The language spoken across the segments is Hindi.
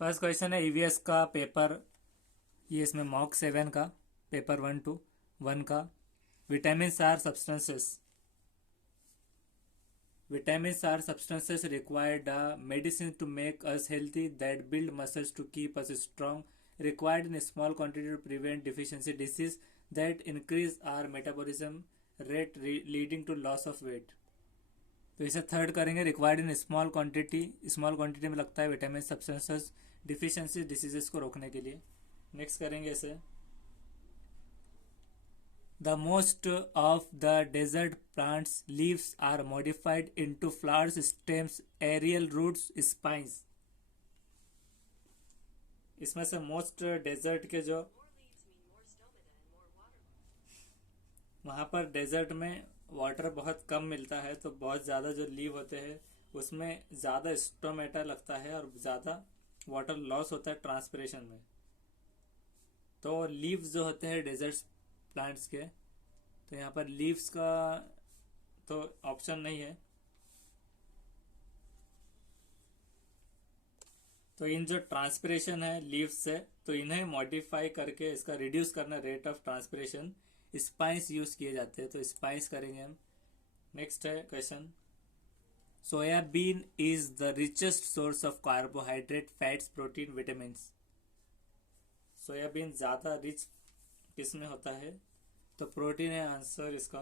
फर्स्ट क्वेश्चन है ईवीएस का पेपर, ये इसमें मॉक 7 का पेपर 1 का। Vitamins are substances, vitamins are substances required medicine to make us healthy, that build muscles to keep us strong, required in small quantity to prevent deficiency disease, that increase our metabolism rate leading to loss of weight। तो इसे थर्ड करेंगे, रिक्वायर्ड इन स्मॉल क्वांटिटी में लगता है विटामिन सब्सटेंसेस डिफिशियंसी डिसीजेस को रोकने के लिए। नेक्स्ट करेंगे इसे, the most of the desert plants leaves are modified into flowers, stems, aerial roots, spines। इसमें से मोस्ट डेजर्ट के जो वहाँ पर डेजर्ट में वाटर बहुत कम मिलता है, तो बहुत ज़्यादा जो लीव होते हैं उसमें ज़्यादा स्टोमेटा लगता है और ज़्यादा वाटर लॉस होता है ट्रांसपिरेशन में। तो लीव्स जो होते हैं डेजर्ट प्लांट्स के, तो यहाँ पर लीव्स का तो ऑप्शन नहीं है। तो इन जो ट्रांसपिरेशन है लीव्स से, तो इन्हें मॉडिफाई करके इसका रिड्यूस करना rate of transpiration, spice use किए जाते हैं, तो स्पाइस करेंगे हम। नेक्स्ट है question, soybean is the richest source of carbohydrate, fats, protein, vitamin. Soybean ज़्यादा रिच किस में होता है, तो प्रोटीन है आंसर इसका,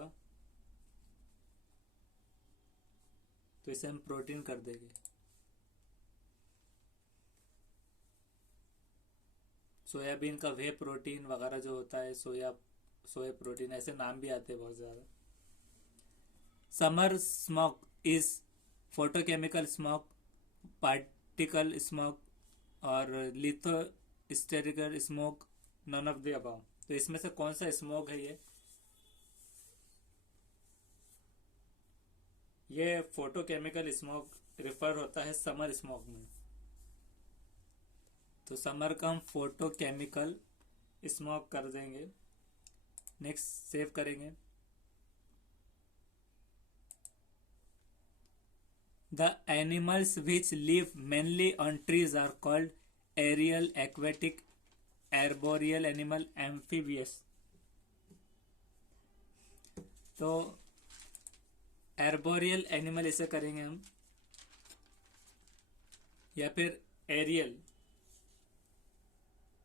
तो इसे हम प्रोटीन कर देंगे। सोयाबीन का वे प्रोटीन वगैरह जो होता है, सोया प्रोटीन, ऐसे नाम भी आते हैं बहुत ज़्यादा। Summer smog is photochemical smog, particle smog और लिथोस्टेरिकल smog, none of the above. तो इसमें से कौन सा स्मोक है ये फोटोकेमिकल स्मोक रिफर होता है समर स्मोक में, तो समर का हम फोटोकेमिकल स्मोक कर देंगे। नेक्स्ट सेव करेंगे। The animals which live mainly on trees are called aerial, aquatic, arboreal animal, amphibious. तो एर्बोरियल एनिमल इसे करेंगे हम, या फिर एरियल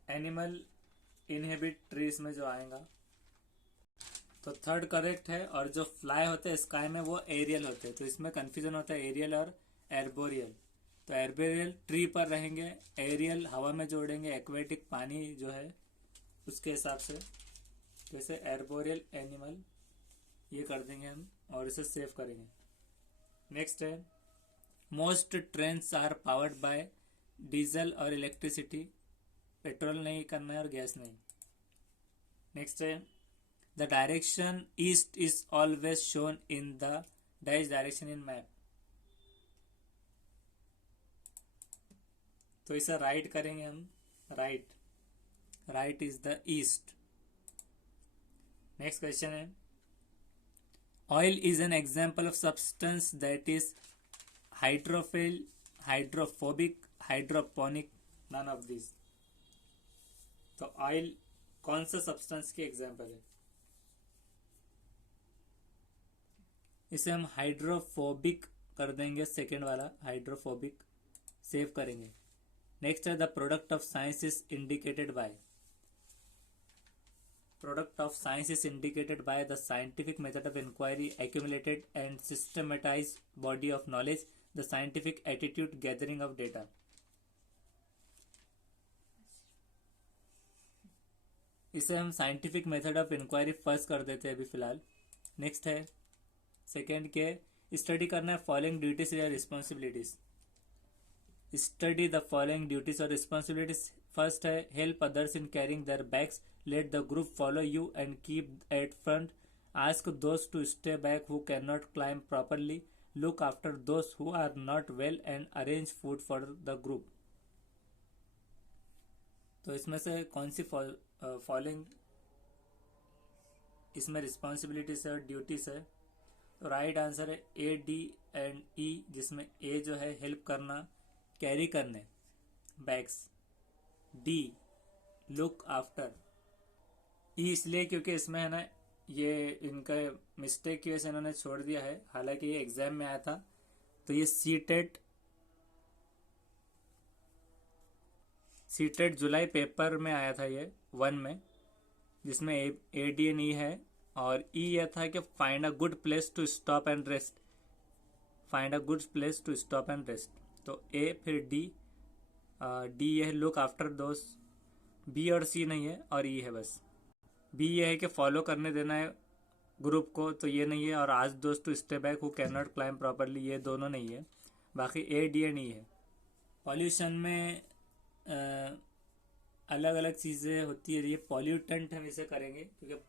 एनिमल इनहेबिट ट्रीज में जो आएगा, तो थर्ड करेक्ट है। और जो फ्लाई होते हैं स्काई में वो एरियल होते हैं, तो इसमें कंफ्यूजन होता है एरियल और एर्बोरियल। तो एर्बोरियल ट्री पर रहेंगे, एरियल हवा में जोड़ेंगे, एक्वेटिक पानी जो है उसके हिसाब से, तो इसे एर्बोरियल एनिमल ये कर देंगे हम और इसे सेव करेंगे। नेक्स्ट है, most trains are powered by diesel और इलेक्ट्रिसिटी, पेट्रोल नहीं करना है और गैस नहीं। नेक्स्ट है, the direction east is always shown in the dash direction in map, तो इसे राइट करेंगे हम, right is the east. Next question है, oil is an example of substance that is hydrophil, hydrophobic, hydroponic, none of this. तो ऑयल कौन सा सब्सटेंस की एग्जाम्पल है, इसे हम हाइड्रोफोबिक कर देंगे, सेकेंड वाला हाइड्रोफोबिक, सेव करेंगे। नेक्स्ट है, the product of science is indicated by, product of science is indicated by the scientific method of inquiry, accumulated and systematized body of knowledge, the scientific attitude, gathering of data. इसे हम scientific method of inquiry first कर देते हैं अभी फिलहाल। नेक्स्ट है सेकेंड के, स्टडी करना है फॉलोइंग ड्यूटीज या responsibilities, study the following duties और रिस्पॉन्सिबिलिटीज। फर्स्ट है, help others in carrying their bags, let the group follow you and keep at front, ask those to stay back who can not climb properly, look after those who are not well and arrange food for the group. तो इसमें से कौन सी फॉलोइंग इसमें रिस्पॉन्सिबिलिटीज है और ड्यूटीज है, तो राइट आंसर है ए, डी एंड ई, जिसमें ए जो है हेल्प करना, कैरी करने, बैग्स। D look after. ई इसलिए क्योंकि इसमें है ना, ये इनका मिस्टेक की वजह से इन्होंने छोड़ दिया है, हालांकि ये एग्जाम में आया था। तो ये सीटेट जुलाई पेपर में आया था, ये 1 में, जिसमें ADN-E है। और ई यह था कि find a good place to stop and rest. Find a good place to stop and rest. तो ए, फिर डी ये है लुक आफ्टर दोस्त। बी और सी नहीं है, और ई है बस। बी ये है कि फॉलो करने देना है ग्रुप को, तो ये नहीं है। और आज दोस्त to stay back who can not climb properly, ये दोनों नहीं है। बाकी ADN-E है। पॉल्यूशन में अलग अलग चीज़ें होती है। ये पॉल्यूटेंट हम इसे करेंगे, क्योंकि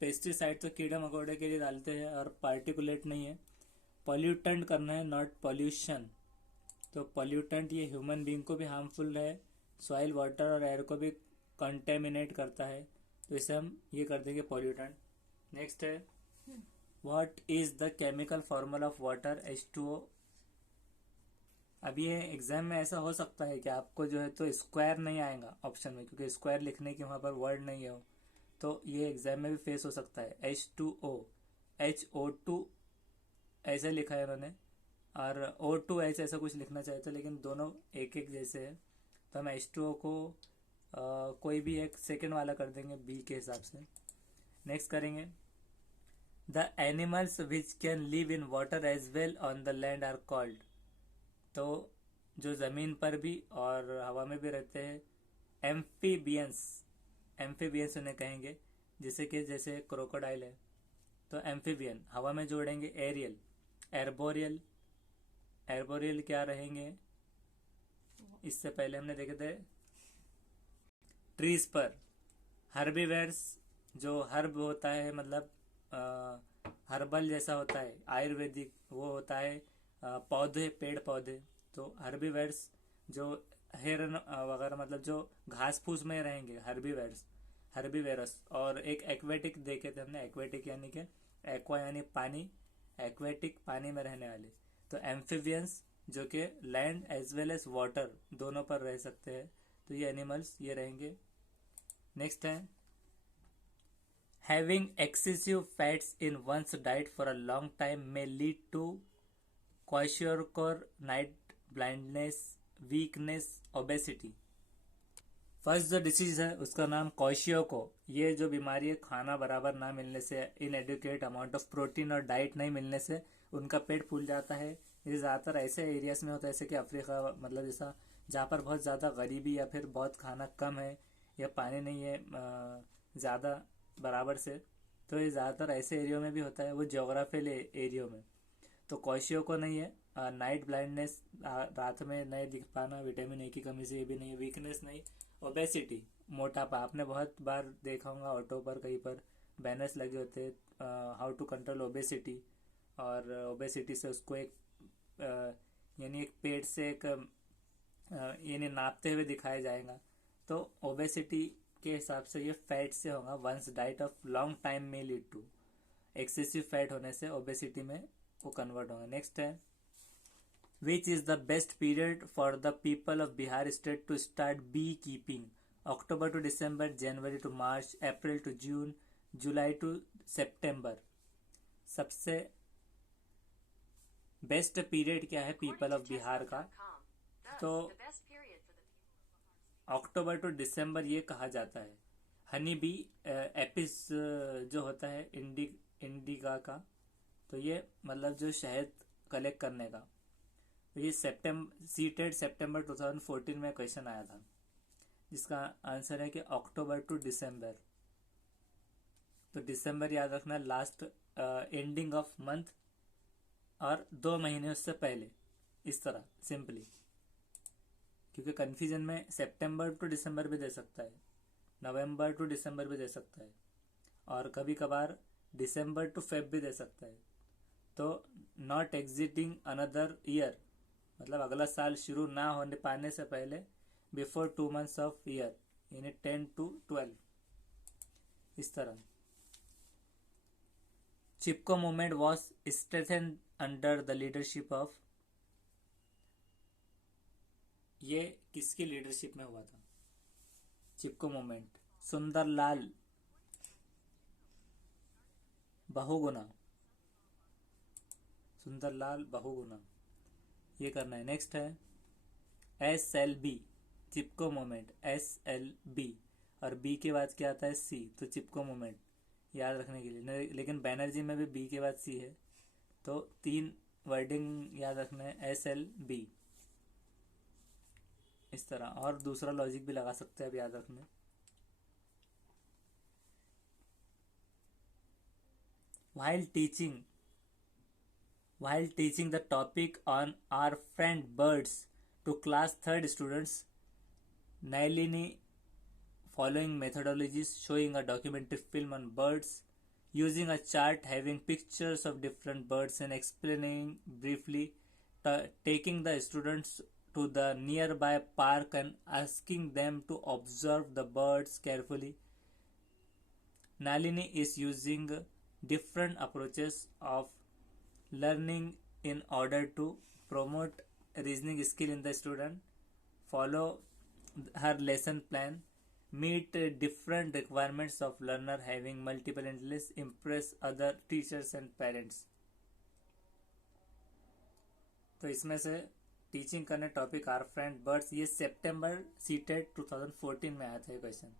पेस्टिसाइड तो कीड़े मकोड़े के लिए डालते हैं और पार्टिकुलेट नहीं है। पॉल्यूटेंट करना है, नॉट पॉल्यूशन। तो पॉल्यूटेंट ये ह्यूमन बीइंग को भी हार्मफुल है, सॉइल, वाटर और एयर को भी कंटेमिनेट करता है, तो इसे हम ये कर देंगे पॉल्यूटेंट। नेक्स्ट है, what is the chemical formula of water H2O। अब ये एग्जाम में ऐसा हो सकता है कि आपको जो है तो स्क्वायर नहीं आएगा ऑप्शन में, क्योंकि स्क्वायर लिखने की वहाँ पर वर्ड नहीं है, तो ये एग्जाम में भी फेस हो सकता है। H2O, HO2 ऐसे लिखा है उन्होंने, और O2H ऐसा कुछ लिखना चाहे तो, लेकिन दोनों एक एक जैसे है, तो हम H2O को कोई भी एक सेकेंड वाला कर देंगे B के हिसाब से। नेक्स्ट करेंगे, the animals which can live in water as well on the land are called. तो जो ज़मीन पर भी और हवा में भी रहते हैं, एम्फीबियंस। एम्फीबियंस उन्हें कहेंगे, जैसे क्रोकोडाइल है, तो एम्फीबियन। हवा में जोड़ेंगे एरियल। एर्बोरियल। एर्बोरियल क्या रहेंगे, इससे पहले हमने देखे थे ट्रीज पर। हर्बीवेयर्स, जो हर्ब होता है, मतलब हर्बल जैसा होता है, आयुर्वेदिक वो होता है, पौधे, पेड़ पौधे। तो हर्बीवेयर्स जो हेरन वगैरह, मतलब जो घास फूस में रहेंगे, हर्बीवेरस। और एक एक्वेटिक देखे थे हमने, एक्वेटिक यानी कि एक्वा यानी पानी, एक्वेटिक पानी में रहने वाले। तो एम्फीबियंस जो कि land as well as water दोनों पर रह सकते हैं, तो ये एनिमल्स ये रहेंगे। नेक्स्ट है, having excessive fats in one's diet for a long time may lead to kwashiorkor, night blindness, weakness, obesity. First जो डिसीज है उसका नाम क्वाशियोको। ये जो बीमारी है, खाना बराबर ना मिलने से, इनएडुकेट अमाउंट ऑफ प्रोटीन और डाइट नहीं मिलने से उनका पेट फूल जाता है। ये ज़्यादातर ऐसे एरियाज में होता है, जैसे कि अफ्रीका, मतलब जैसा जहाँ पर बहुत ज़्यादा गरीबी या फिर बहुत खाना कम है या पानी नहीं है ज़्यादा बराबर से, तो ये ज़्यादातर ऐसे एरियो में भी होता है, वो जोग्राफिकल एरियो में। तो क्वाशियोको नहीं है। नाइट ब्लाइंडनेस, रात में नहीं दिख पाना, विटामिन A की कमी से ये भी नहीं है। वीकनेस नहीं। ओबेसिटी, मोटापा। आपने बहुत बार देखा होगा ऑटो पर, कहीं पर बैनर्स लगे होते हैं, हाउ टू कंट्रोल ओबेसिटी। और ओबेसिटी से उसको एक यानी एक पेट से एक यानी नापते हुए दिखाया जाएगा। तो ओबेसिटी के हिसाब से ये फैट से होगा। Once diet of long time में लीड टू, एक्सेसिव फैट होने से ओबेसिटी में वो कन्वर्ट होगा। नेक्स्ट है, which is the best period for the people of Bihar state to start beekeeping. October to December, January to March, April to June, July to September. सबसे बेस्ट पीरियड क्या है पीपल ऑफ बिहार का, तो अक्टूबर टू दिसंबर ये कहा जाता है। हनी बी एपिस जो होता है इंडिका का, तो ये मतलब जो शहद कलेक्ट करने का, तो ये सीटेड सितंबर 2014 में क्वेश्चन आया था, जिसका आंसर है कि अक्टूबर टू दिसंबर। तो दिसंबर याद रखना, लास्ट एंडिंग ऑफ मंथ, और 2 महीने उससे पहले, इस तरह सिंपली, क्योंकि कन्फ्यूजन में सितंबर टू दिसंबर भी दे सकता है, नवंबर टू दिसंबर भी दे सकता है, और कभी कभार दिसंबर टू फेब भी दे सकता है। तो नॉट एग्जिटिंग अनदर ईयर, मतलब अगला साल शुरू ना होने पाने से पहले, बिफोर 2 months ऑफ ईयर, यानी 10 to 12, इस तरह। Chipko movement was strengthened under the leadership of, ये किसकी लीडरशिप में हुआ था? चिपको मूवमेंट। सुंदरलाल बहुगुणा, सुंदरलाल बहुगुणा, ये करना है। नेक्स्ट है SLB, चिपको मूवमेंट SLB, और बी के बाद क्या आता है? सी, तो चिपको मूवमेंट याद रखने के लिए। लेकिन बैनर्जी में भी बी के बाद सी है, तो 3 वर्डिंग याद रखना है SLB, इस तरह। और दूसरा लॉजिक भी लगा सकते हैं, अब याद रखना। while teaching while teaching the topic on our friend birds to class 3rd students, Nalini following methodologies showing a documentary film on birds using a chart having pictures of different birds and explaining briefly, taking the students to the nearby park and asking them to observe the birds carefully. Nalini is using different approaches of learning in order to promote reasoning skill in the student, follow her lesson plan, meet different requirements of learner having multiple interests, impress other teachers and parents. तो इसमें से टीचिंग करने टॉपिक आर फ्रेंड बर्ड्स, ये सितंबर सीटेट 2014 में आया था क्वेश्चन।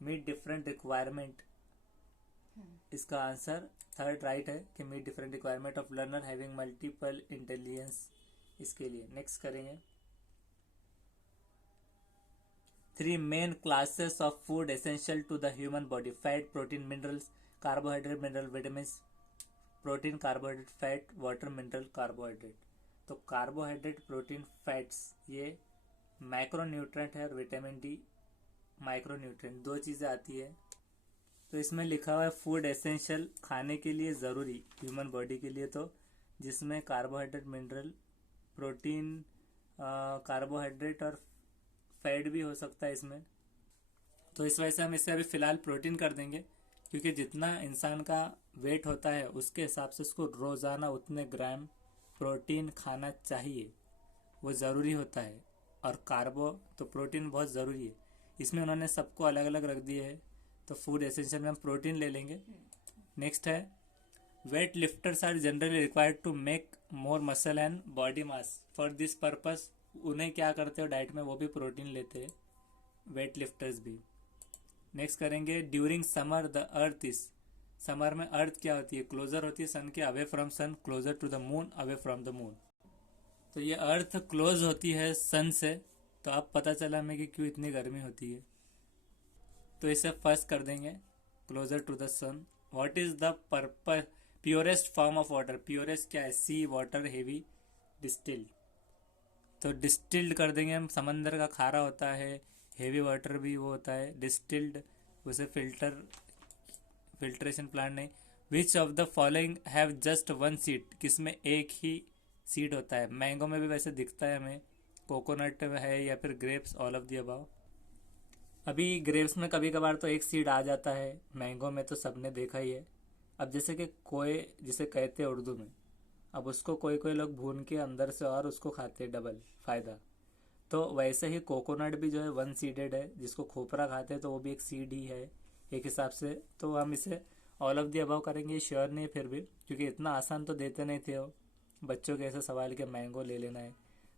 मीट डिफरेंट रिक्वायरमेंट, इसका आंसर थर्ड राइट है कि meet different requirement of learner having multiple intelligence, इसके लिए। नेक्स्ट करेंगे 3 main classes of food essential to the human body, fat, protein, minerals, carbohydrate, mineral, vitamin, protein, carbohydrate, fat, water, mineral, carbohydrate. तो कार्बोहाइड्रेट, प्रोटीन, फैट्स ये माइक्रोन्यूट्रेंट है, और विटामिन डी माइक्रोन्यूट्रेंट, 2 चीज़ें आती है। तो इसमें लिखा हुआ है फूड एसेंशियल, खाने के लिए ज़रूरी ह्यूमन बॉडी के लिए, तो जिसमें कार्बोहाइड्रेट, मिनरल, प्रोटीन, कार्बोहाइड्रेट और फैट भी हो सकता है इसमें। तो इस वजह से हम इसे अभी फ़िलहाल प्रोटीन कर देंगे, क्योंकि जितना इंसान का वेट होता है उसके हिसाब से उसको रोज़ाना उतने ग्राम प्रोटीन खाना चाहिए, वो ज़रूरी होता है। और कार्बो तो प्रोटीन बहुत ज़रूरी है, इसमें उन्होंने सबको अलग अलग रख दिए है, तो फूड एसेंशियल में हम प्रोटीन ले लेंगे। नेक्स्ट है weight lifters are generally required to make more muscle and body mass, for this purpose उन्हें क्या करते हो डाइट में, वो भी प्रोटीन लेते हैं, वेट लिफ्टर्स भी। नेक्स्ट करेंगे during summer the earth is, summer में अर्थ क्या होती है? क्लोजर होती है सन के, away from sun, closer to the moon, away from the moon. तो ये अर्थ क्लोज होती है सन से, तो अब पता चला हमें कि क्यों इतनी गर्मी होती है। तो इसे फर्स्ट कर देंगे closer to the sun. What is the purpose purest form of water, purest क्या है? Sea water, heavy, distilled. तो डिस्टिल्ड कर देंगे हम, समंदर का खारा होता है, हेवी वाटर भी वो होता है, डिस्टिल्ड, उसे फिल्ट्रेशन प्लांट नहीं। Which of the following have just 1 seed, किसमें एक ही सीड होता है? मैंगो में भी वैसे दिखता है हमें, कोकोनट में है, या फिर grapes, all of the above. अभी ग्रेप्स में कभी कभार तो एक सीड आ जाता है, मैंगो में तो सबने देखा ही है। अब जैसे कि कोए जिसे कहते हैं उर्दू में, अब उसको कोई कोई लोग भून के अंदर से और उसको खाते हैं, डबल फ़ायदा। तो वैसे ही कोकोनट भी जो है 1 सीडेड है, जिसको खोपरा खाते हैं तो वो भी एक सीड ही है एक हिसाब से। तो हम इसे ऑल ऑफ द अबव करेंगे, श्योर नहीं फिर भी, क्योंकि इतना आसान तो देते नहीं थे वो बच्चों के ऐसे सवाल के मैंगो ले लेना है,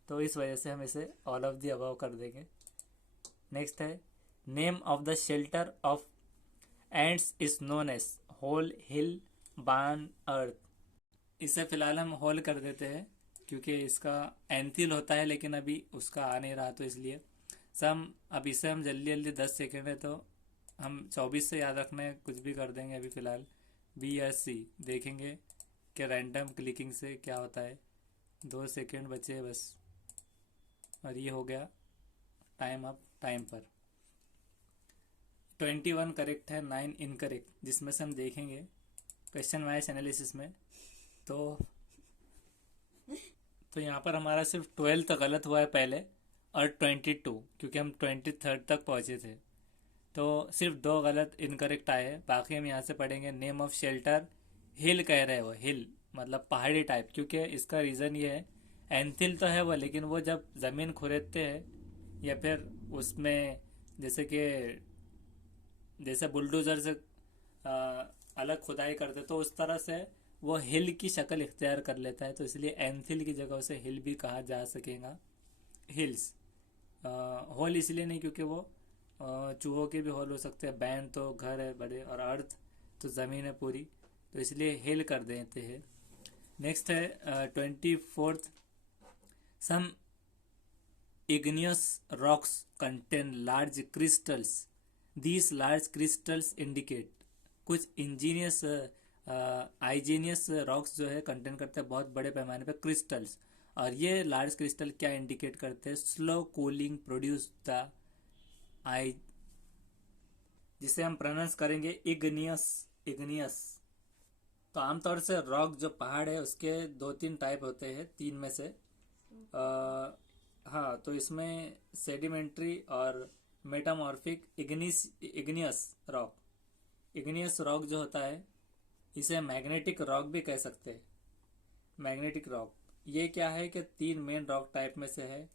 तो इस वजह से हम इसे ऑल ऑफ द अबव कर देंगे। नेक्स्ट है name of the shelter of ants is known as hole, hill, barn, earth. इसे फिलहाल हम होल कर देते हैं, क्योंकि इसका एंथिल होता है लेकिन अभी उसका आ नहीं रहा, तो इसलिए सम अब इसे हम जल्दी जल्दी 10 सेकेंड है तो हम 24 से याद रखना है, कुछ भी कर देंगे अभी फ़िलहाल। बी या सी देखेंगे कि रैंडम क्लिकिंग से क्या होता है। 2 सेकेंड बचे हैं बस, और ये हो गया टाइम अप टाइम पर। 21 करेक्ट है, 9 इनकरेक्ट, जिसमें से हम देखेंगे क्वेश्चन वाइज एनालिसिस में। तो यहाँ पर हमारा सिर्फ 12 गलत हुआ है पहले, और 22, क्योंकि हम 23 तक पहुँचे थे, तो सिर्फ 2 गलत इनकरेक्ट आए हैं। बाकी हम यहाँ से पढ़ेंगे नेम ऑफ शेल्टर, हिल कह रहे हो, हिल मतलब पहाड़ी टाइप, क्योंकि इसका रीज़न ये है एंथिल तो है वो, लेकिन वो जब ज़मीन खुरेदते हैं या फिर उसमें जैसे कि जैसे बुलडोज़र से अलग खुदाई करते तो उस तरह से वो हिल की शक्ल इख्तियार कर लेता है, तो इसलिए एंथिल की जगह उसे हिल भी कहा जा सकेगा, हिल्स। होल इसलिए नहीं क्योंकि वो चूहों के भी होल हो सकते हैं, बैन तो घर है बड़े, और अर्थ तो ज़मीन है पूरी, तो इसलिए हिल कर देते हैं। नेक्स्ट है 24th, some igneous rocks contain large crystals. These large crystals indicate, कुछ इंजीनियस आइजीनियस रॉक्स जो है कंटेन करते हैं बहुत बड़े पैमाने पर क्रिस्टल्स, और ये लार्ज क्रिस्टल क्या इंडिकेट करते हैं? स्लो कूलिंग प्रोड्यूस द आई, जिसे हम प्रोनाउंस करेंगे इग्नियस, इग्नियस। तो आमतौर से रॉक जो पहाड़ है उसके 2-3 टाइप होते हैं, 3 में से। हाँ, तो इसमें सेडिमेंट्री और metamorphic igneous rock. Igneous rock जो होता है इसे मैग्नेटिक रॉक भी कह सकते हैं। मैग्नेटिक रॉक ये क्या है कि 3 मेन रॉक टाइप में से है,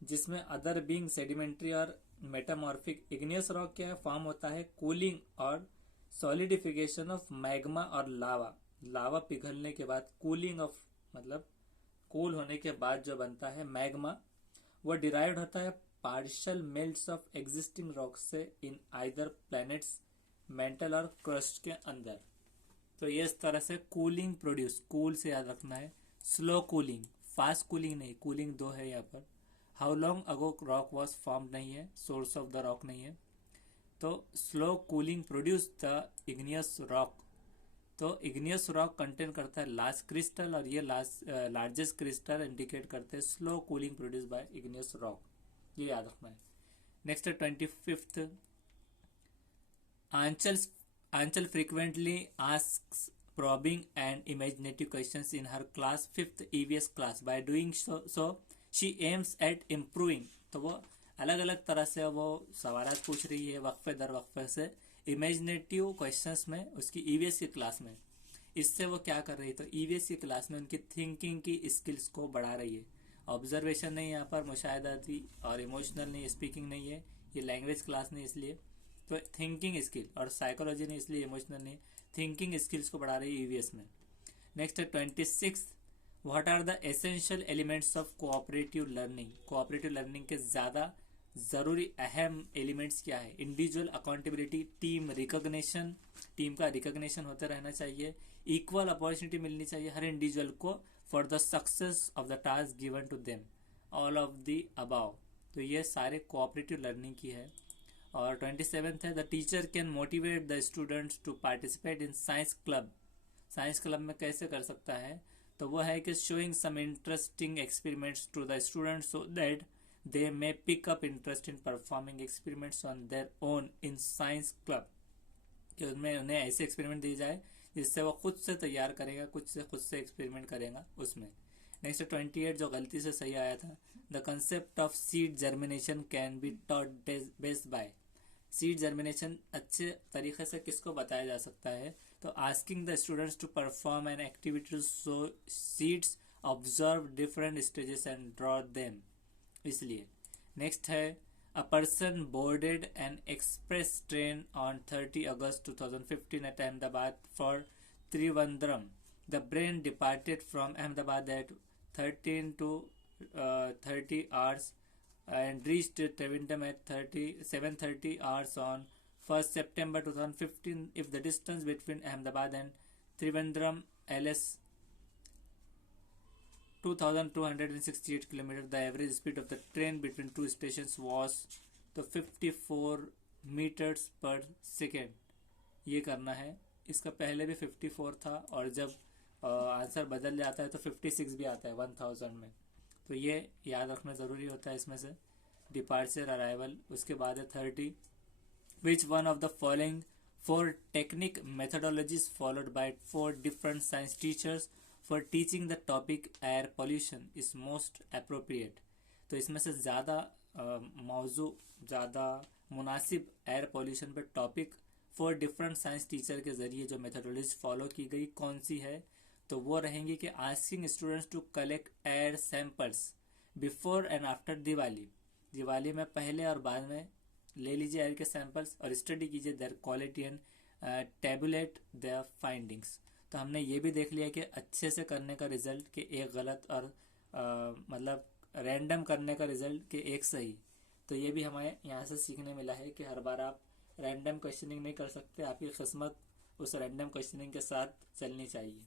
जिसमें अदर बीइंग सेडिमेंट्री और मेटामॉर्फिक। इग्नियस रॉक क्या है? फॉर्म होता है कूलिंग और सॉलिडिफिकेशन ऑफ मैग्मा और लावा। लावा पिघलने के बाद कूलिंग ऑफ मतलब कूल होने के बाद जो बनता है मैग्मा, वो डिराइव्ड होता है partial melts of existing rock से इन आइदर प्लैनेट्स मेंटल और क्रस्ट के अंदर। तो ये इस तरह से कूलिंग प्रोड्यूस, कूल से याद रखना है, स्लो कूलिंग, फास्ट कूलिंग नहीं, कूलिंग 2 है यहाँ पर। How long ago rock was form नहीं है, सोर्स ऑफ द रॉक नहीं है, तो slow cooling produce the igneous rock. तो इग्नियस रॉक कंटेन करता है लार्ज क्रिस्टल, और ये लार्जेस्ट क्रिस्टल इंडिकेट करते हैं slow cooling produce by igneous rock, ये याद रखना है। नेक्स्ट है 25th, Aanchal frequently asks probing and imaginative questions in her class 5th EVS class. By doing so she aims at improving. तो वो अलग अलग तरह से वो सवाल पूछ रही है वक्फे दर वक्फे से इमेजिनेटिव क्वेश्चंस में उसकी ईवीएस की क्लास में। इससे वो क्या कर रही है? तो ईवीएस की क्लास में उनकी थिंकिंग की स्किल्स को बढ़ा रही है। ऑब्जर्वेशन नहीं, यहाँ पर मुशाहिदाती और इमोशनल नहीं, स्पीकिंग नहीं है, ये लैंग्वेज क्लास नहीं, इसलिए तो थिंकिंग स्किल, और साइकोलॉजी नहीं इसलिए इमोशनल नहीं, थिंकिंग स्किल्स को बढ़ा रही है ईवीएस में। नेक्स्ट है 26, what are the essential elements of cooperative learning. Cooperative learning के ज़्यादा ज़रूरी अहम एलिमेंट्स क्या है? Individual accountability, team recognition, team का रिकॉग्निशन होते रहना चाहिए, इक्वल अपॉर्चुनिटी मिलनी चाहिए हर इंडिविजुअल को for the success of the task given to them, all of the above. तो ये सारे कोऑपरेटिव लर्निंग की है। और 27th है, the teacher can motivate the students to participate in science club. Science club में कैसे कर सकता है? तो वो है कि showing some interesting experiments to the students so that they may pick up interest in performing experiments on their own in science club, कि उनमें उन्हें ऐसे एक्सपेरिमेंट दिए जाए जिससे वो खुद से तैयार करेगा, खुद से एक्सपेरिमेंट करेगा उसमें। नेक्स्ट 28 जो गलती से सही आया था, the concept of seed germination can be taught best by. Seed germination अच्छे तरीके से किसको बताया जा सकता है? तो asking the students to perform an activity so seeds observe different stages and draw them, इसलिए। नेक्स्ट है, a person boarded an express train on 30 August 2015 at Ahmedabad for Trivandrum. The train departed from Ahmedabad at 13 to 30 hours and reached Trivandrum at 7:30 hours on 1st September 2015. If the distance between Ahmedabad and Trivandrum LS 2268 km, the average speed of the train between two stations was तो 54 meters per second। ये करना है, इसका पहले भी 54 था, और जब आंसर बदल जाता है तो 56 भी आता है 1000 में। तो ये याद रखना ज़रूरी होता है इसमें से। डिपार्चर, अराइवल, उसके बाद है 30, which one of the following 4 technique methodologies followed by 4 different science teachers for teaching the topic air pollution is most appropriate. तो इसमें से ज़्यादा मौजू, ज़्यादा मुनासिब एयर पोल्यूशन पर टॉपिक 4 डिफरेंट साइंस टीचर के ज़रिए जो मेथडोलॉजी फॉलो की गई कौन सी है? तो वो रहेंगी कि asking students to collect air samples before and after Diwali. Diwali में पहले और बाद में ले लीजिए एयर के सैंपल्स और स्टडी कीजिए their quality and tabulate their findings. तो हमने ये भी देख लिया कि अच्छे से करने का रिजल्ट कि एक गलत और मतलब रैंडम करने का रिजल्ट कि एक सही। तो ये भी हमें यहाँ से सीखने मिला है कि हर बार आप रैंडम क्वेश्चनिंग नहीं कर सकते, आपकी किस्मत उस रैंडम क्वेश्चनिंग के साथ चलनी चाहिए।